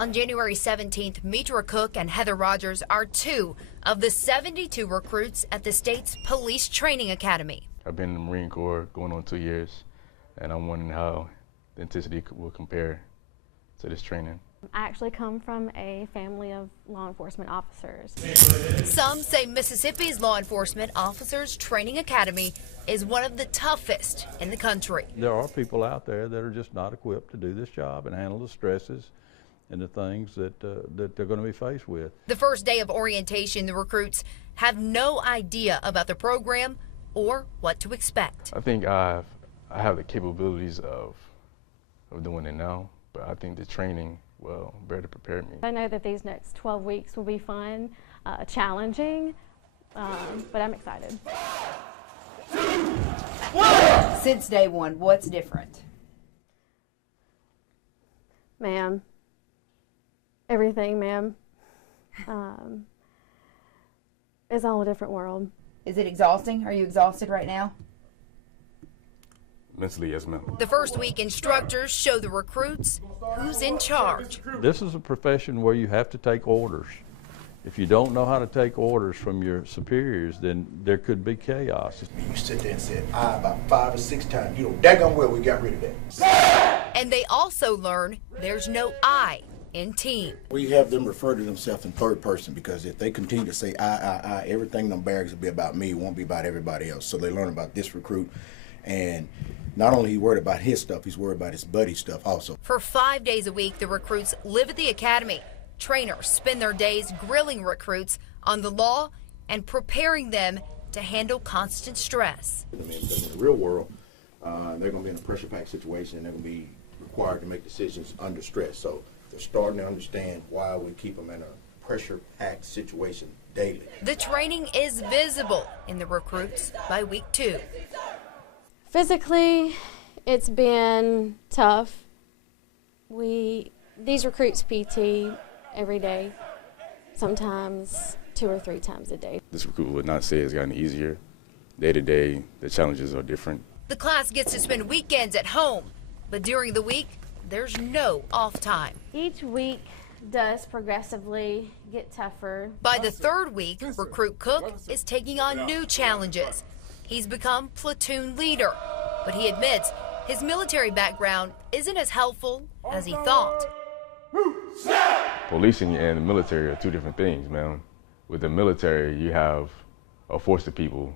On January 17th, Mitra Cook and Heather Rogers are two of the 72 recruits at the state's Police Training Academy. I've been in the Marine Corps going on 2 years, and I'm wondering how the intensity will compare to this training. I actually come from a family of law enforcement officers. Some say Mississippi's Law Enforcement Officers Training Academy is one of the toughest in the country. There are people out there that are just not equipped to do this job and handle the stresses and the things that they're going to be faced with. The first day of orientation, the recruits have no idea about the program or what to expect. I think I have the capabilities of doing it now, but I think the training will better prepare me. I know that these next 12 weeks will be fun, challenging, but I'm excited. Since day one, what's different? Ma'am, everything, ma'am. It's all a different world. Is it exhausting? Are you exhausted right now? Mentally, yes, ma'am. The first week, instructors show the recruits who's in charge. This is a profession where you have to take orders. If you don't know how to take orders from your superiors, then there could be chaos. You sit there and said "I" about 5 or 6 times. You know, daggone well we got rid of that. And they also learn there's no I in team. We have them refer to themselves in third person, because if they continue to say I, everything in them barracks will be about me, it won't be about everybody else. So they learn about this recruit, and not only he worried about his stuff, he's worried about his buddy stuff also. For 5 days a week, the recruits live at the academy. Trainers spend their days grilling recruits on the law and preparing them to handle constant stress. I mean, because in the real world, they're going to be in a pressure-packed situation, and they're going to be required to make decisions under stress. So they're starting to understand why we keep them in a pressure-packed situation daily. The training is visible in the recruits by week 2. Physically, it's been tough. These recruits PT every day, sometimes 2 or 3 times a day. This recruit would not say it's gotten easier. Day to day, the challenges are different. The class gets to spend weekends at home, but during the week, there's no off time. Each week does progressively get tougher. By the 3rd week, Recruit Cook is taking on new challenges. He's become platoon leader, but he admits his military background isn't as helpful as he thought. Policing and the military are 2 different things, man. With the military, you have a force of people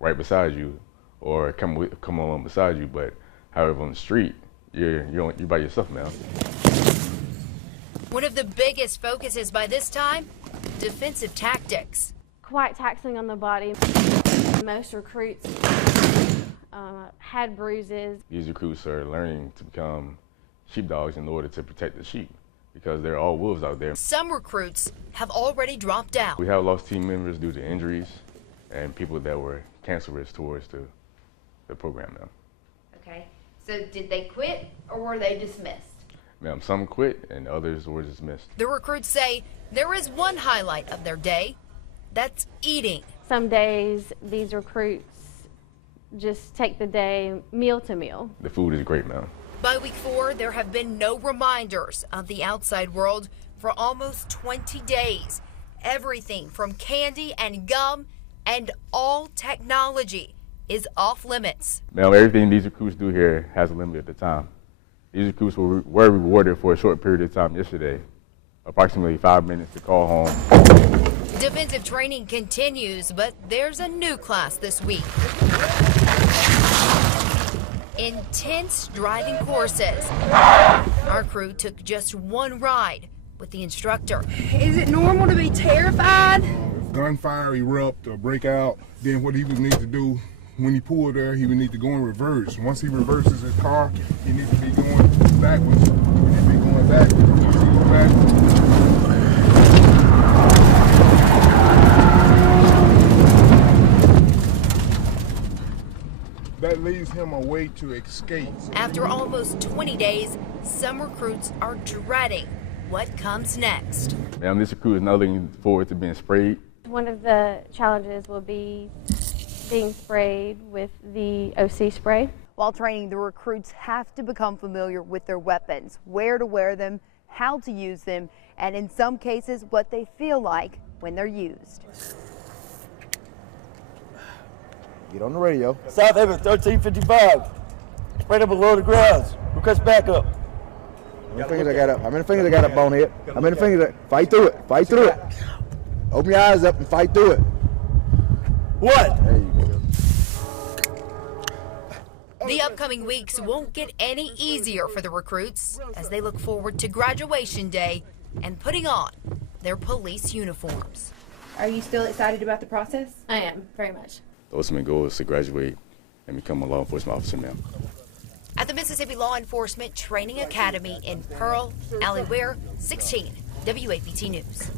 right beside you or come along beside you, but however on the street, you're by yourself, man. One of the biggest focuses by this time, defensive tactics. Quite taxing on the body. Most recruits had bruises. These recruits are learning to become sheepdogs in order to protect the sheep, because they're all wolves out there. Some recruits have already dropped out. We have lost team members due to injuries and people that were cancerous towards the program now. Okay, so did they quit or were they dismissed? Ma'am, some quit and others were dismissed. The recruits say there is one highlight of their day, that's eating. Some days these recruits just take the day meal to meal. The food is great, ma'am. By week 4, there have been no reminders of the outside world for almost 20 days. Everything from candy and gum and all technology is off limits. Ma'am, everything these recruits do here has a limit at the time. These recruits were rewarded for a short period of time yesterday, approximately 5 minutes to call home. Defensive training continues, but there's a new class this week. Intense driving courses. Our crew took just one ride with the instructor. Is it normal to be terrified? If gunfire erupt or break out, then what he would need to do when he pulled there, he would need to go in reverse. Once he reverses his car, he needs to be going backwards. He needs to be going backwards. He go backwards. That leaves him a way to escape. After almost 20 days, some recruits are dreading what comes next. Ma'am, this recruit is not looking forward to being sprayed. One of the challenges will be being sprayed with the OC spray. While training, the recruits have to become familiar with their weapons, where to wear them, how to use them, and in some cases, what they feel like when they're used. Get on the radio. South Haven 1355. Right up below the grounds. Request backup. How many fingers I got up? How many fingers I got up, bonehead? How many fingers? Fight through it. Fight through it. Open your eyes up and fight through it. What? There you go. The upcoming weeks won't get any easier for the recruits as they look forward to graduation day and putting on their police uniforms. Are you still excited about the process? I am, very much. The ultimate goal is to graduate and become a law enforcement officer now. At the Mississippi Law Enforcement Training Academy in Pearl, Allie Ware, 16, WAPT News.